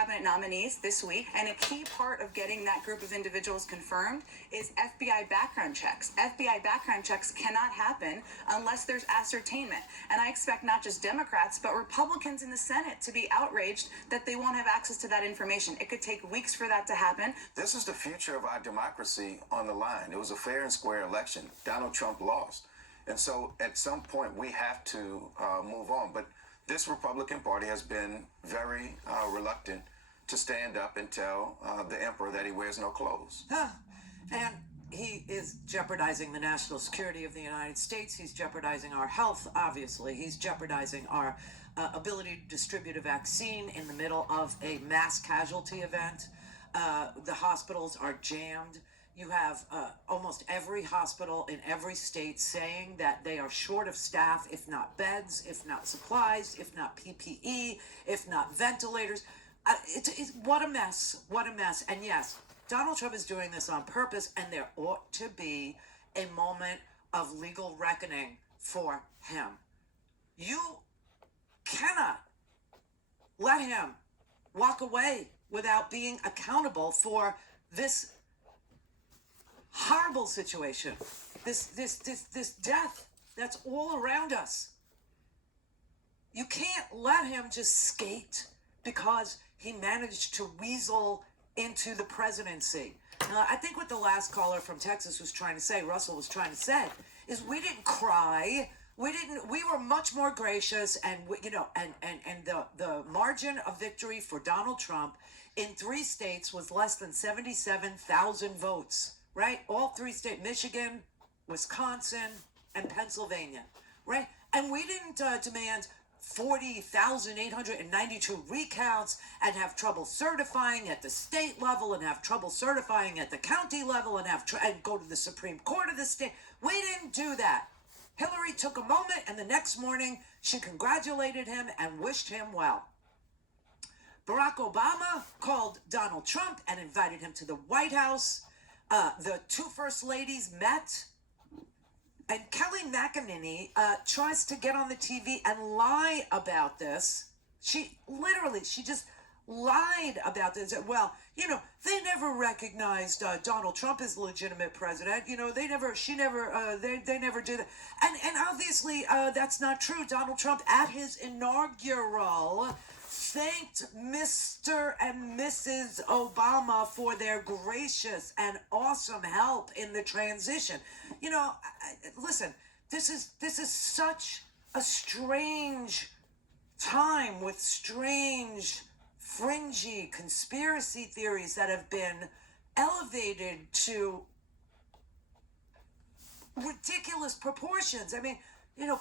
cabinet nominees this week, and a key part of getting that group of individuals confirmed is FBI background checks. FBI background checks cannot happen unless there's ascertainment. And I expect not just Democrats, but Republicans in the Senate to be outraged that they won't have access to that information. It could take weeks for that to happen. This is the future of our democracy on the line. It was a fair and square election. Donald Trump lost. And so at some point we have to move on. But this Republican Party has been very reluctant to stand up and tell the emperor that he wears no clothes. And he is jeopardizing the national security of the United States. He's jeopardizing our health, obviously. He's jeopardizing our ability to distribute a vaccine in the middle of a mass casualty event. The hospitals are jammed. You have almost every hospital in every state saying that they are short of staff, if not beds, if not supplies, if not PPE, if not ventilators. What a mess. What a mess. And yes, Donald Trump is doing this on purpose, and there ought to be a moment of legal reckoning for him. You cannot let him walk away without being accountable for this horrible situation, this death that's all around us. You can't let him just skate because he managed to weasel into the presidency. I think what the last caller from Texas was trying to say, Russell was trying to say, is we didn't cry. We were much more gracious, and the margin of victory for Donald Trump in 3 states was less than 77,000 votes. Right? All 3 states, Michigan, Wisconsin, and Pennsylvania. Right? And we didn't demand 40,892 recounts and have trouble certifying at the state level and have trouble certifying at the county level and and go to the Supreme Court of the state. We didn't do that. Hillary took a moment, and the next morning she congratulated him and wished him well. Barack Obama called Donald Trump and invited him to the White House. The 2 first ladies met, and Kelly McEnany tries to get on the TV and lie about this. She just lied about this. Well, they never recognized Donald Trump as legitimate president. They never did that. And obviously that's not true. Donald Trump at his inaugural thanked Mr. and Mrs. Obama for their gracious and awesome help in the transition. Listen, this is such a strange time with strange, fringy conspiracy theories that have been elevated to ridiculous proportions. I mean,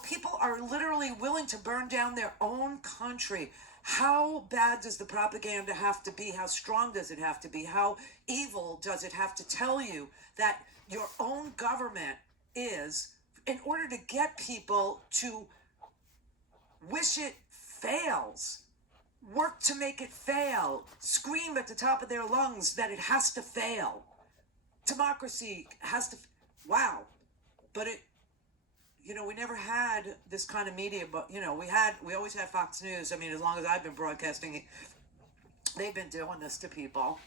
people are literally willing to burn down their own country. How bad does the propaganda have to be? How strong does it have to be? How evil does it have to tell you that your own government is, in order to get people to wish it fails, work to make it fail, scream at the top of their lungs that it has to fail? Democracy has to, wow. But we never had this kind of media, but we always had Fox News. I mean, as long as I've been broadcasting, they've been doing this to people,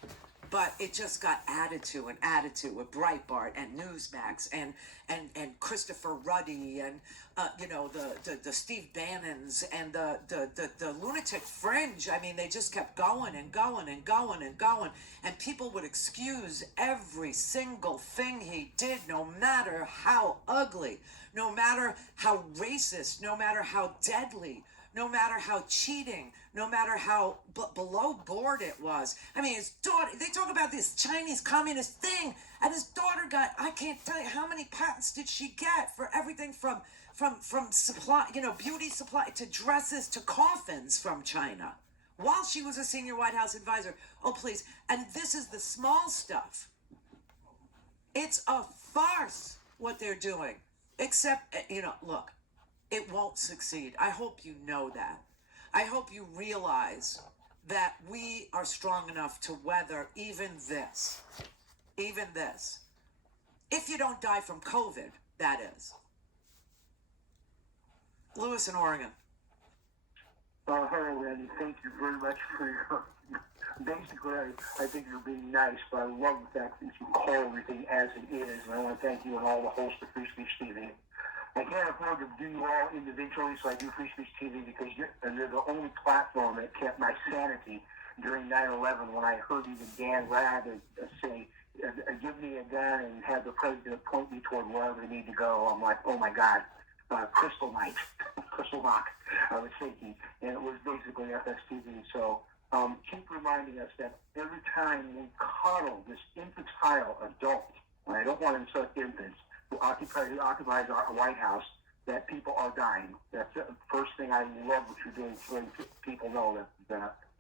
but it just got added to with Breitbart and Newsmax and Christopher Ruddy and the Steve Bannons and the lunatic fringe. I mean, they just kept going and going and going and going, and people would excuse every single thing he did, no matter how ugly, no matter how racist, no matter how deadly, no matter how cheating, no matter how below board it was. I mean, his daughter, they talk about this Chinese communist thing, and his daughter got, I can't tell you how many patents did she get for everything from supply, beauty supply to dresses to coffins from China while she was a senior White House advisor. Oh, please. And this is the small stuff. It's a farce what they're doing. Except, look, it won't succeed. I hope you know that. I hope you realize that we are strong enough to weather even this. If you don't die from COVID, that is. Lewis in Oregon. Hello, Randy. Thank you very much for your basically, I think you're being nice, but I love the fact that you call everything as it is, and I want to thank you and all the hosts of Free Speech TV. I can't afford to do you all individually, so I do Free Speech TV because you're the only platform that kept my sanity during 9/11 when I heard even Dan Rather say, give me a gun and have the president point me toward wherever I need to go. I'm like, oh my God, Crystal Night, Crystal Rock, with safety. And it was basically FSTV. So keep reminding us that every time we coddle this infantile adult, and I don't want to insult infants, who occupies our White House, that people are dying. That's the first thing. I love what you're doing to let people know that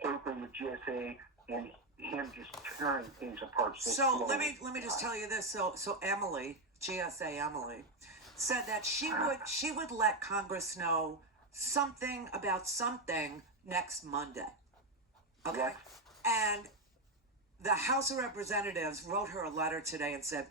the whole thing with GSA and him just tearing things apart. So let me just tell you this. So Emily, GSA Emily, said that she would let Congress know something about something next Monday. Okay, Yes. and the House of Representatives wrote her a letter today and said,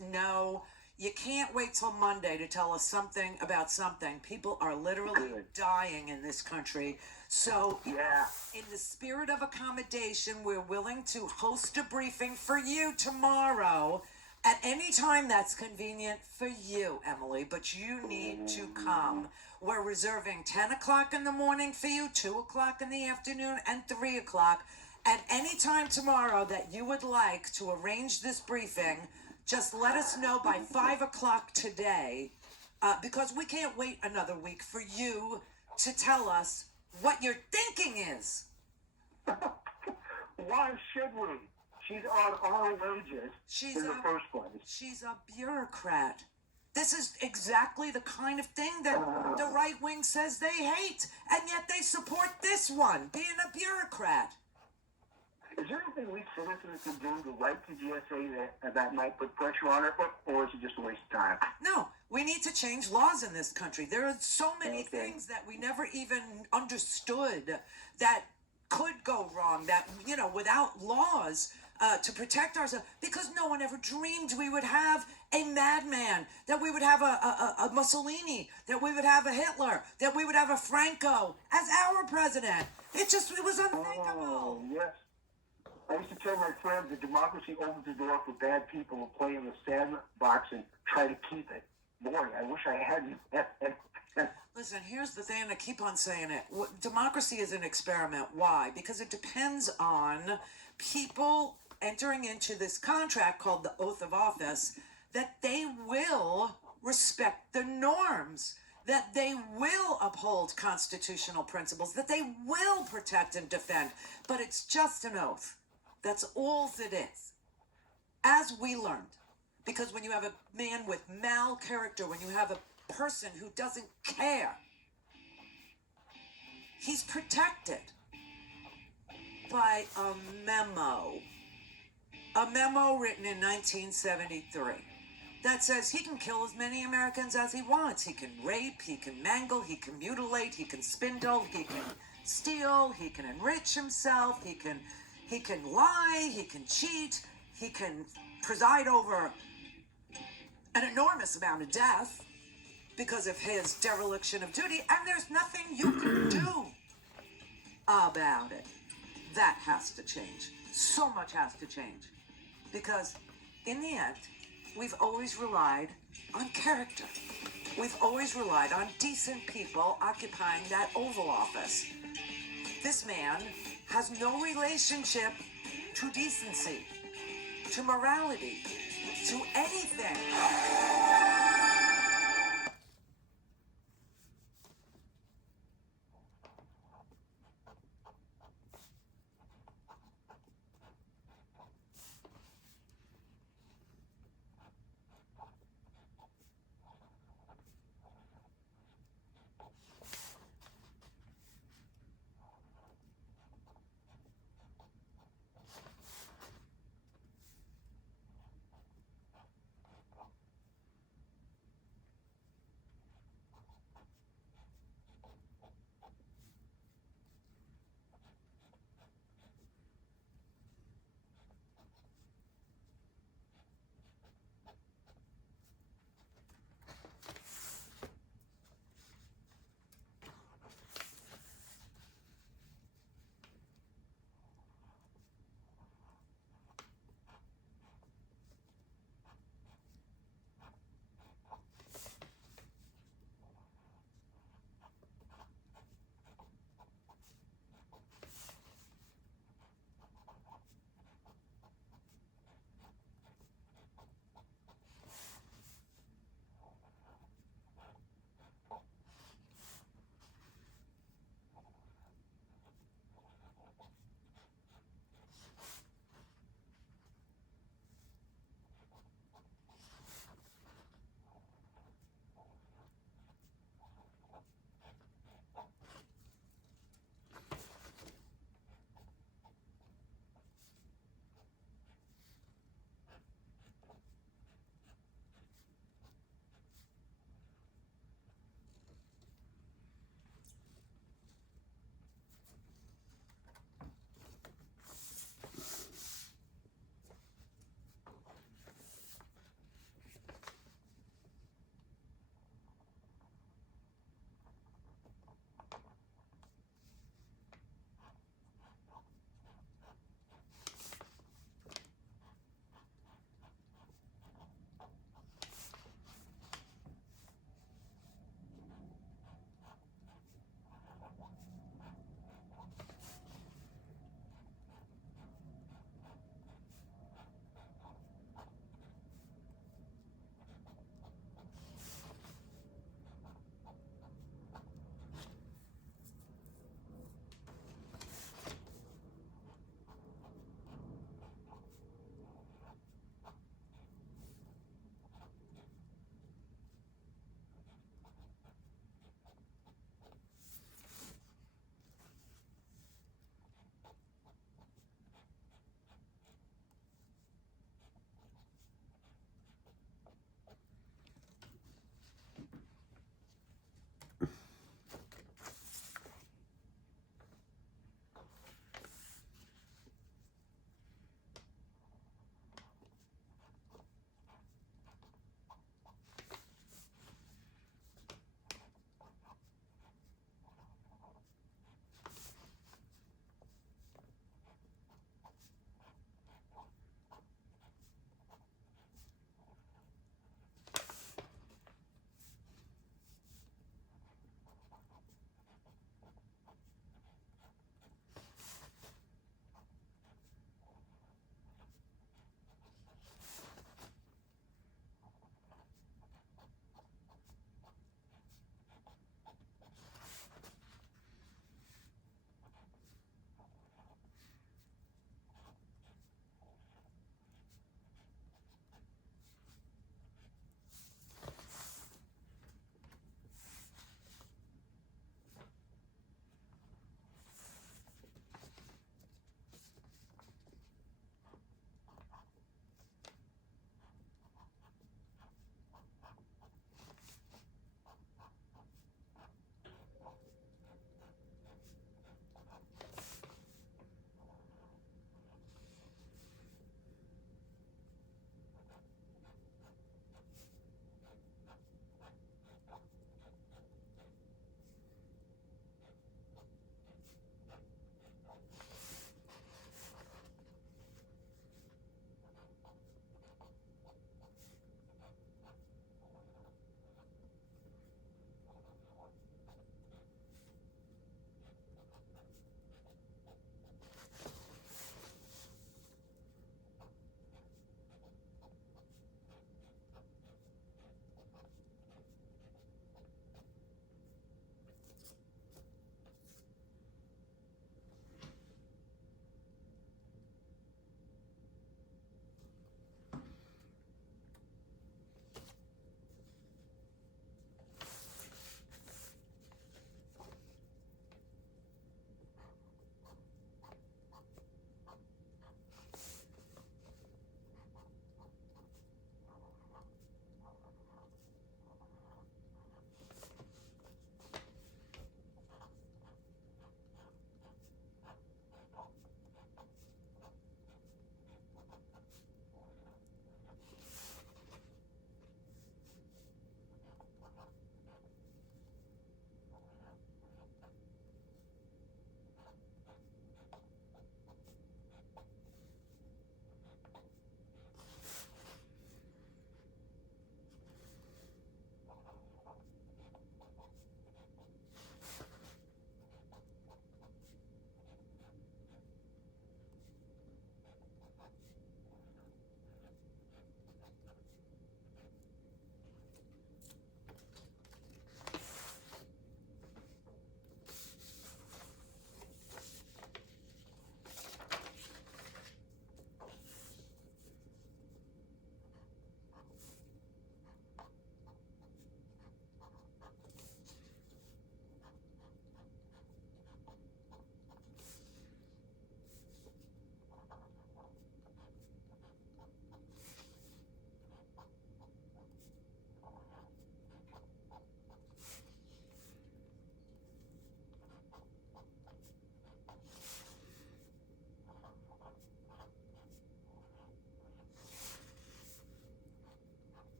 no, you can't wait till Monday to tell us something about something. People are literally dying in this country. So, Yeah. in the spirit of accommodation, we're willing to host a briefing for you tomorrow at any time that's convenient for you, Emily. But you need to come. We're reserving 10 o'clock in the morning for you, 2 o'clock in the afternoon, and 3 o'clock. At any time tomorrow that you would like to arrange this briefing, just let us know by 5 o'clock today, because we can't wait another week for you to tell us what your thinking is. Why should we? She's on our wages in the first place. She's a bureaucrat. This is exactly the kind of thing that the right wing says they hate, and yet they support this one, being a bureaucrat. Is there anything we citizens can do to write to GSA that might put pressure on her, or is it just a waste of time? No, we need to change laws in this country. There are so many things that we never even understood that could go wrong, that, without laws to protect ourselves, because no one ever dreamed we would have a madman, that we would have a Mussolini, that we would have a Hitler, that we would have a Franco as our president. It was unthinkable. Oh, yes. I used to tell my friends that democracy opens the door for bad people who play in the sandbox and try to keep it. Boy, I wish I hadn't. Listen, here's the thing, and I keep on saying it. Democracy is an experiment. Why? Because it depends on people entering into this contract called the oath of office, that they will respect the norms, that they will uphold constitutional principles, that they will protect and defend. But it's just an oath. That's all it is. As we learned. Because when you have a man with mal-character, when you have a person who doesn't care, he's protected by a memo. A memo written in 1973 that says he can kill as many Americans as he wants. He can rape, he can mangle, he can mutilate, he can spindle, he can steal, he can enrich himself, he can lie, he can cheat, he can preside over an enormous amount of death because of his dereliction of duty, and there's nothing you can do about it. That has to change. So much has to change. Because in the end, we've always relied on character. We've always relied on decent people occupying that Oval Office. This man has no relationship to decency, to morality, to anything.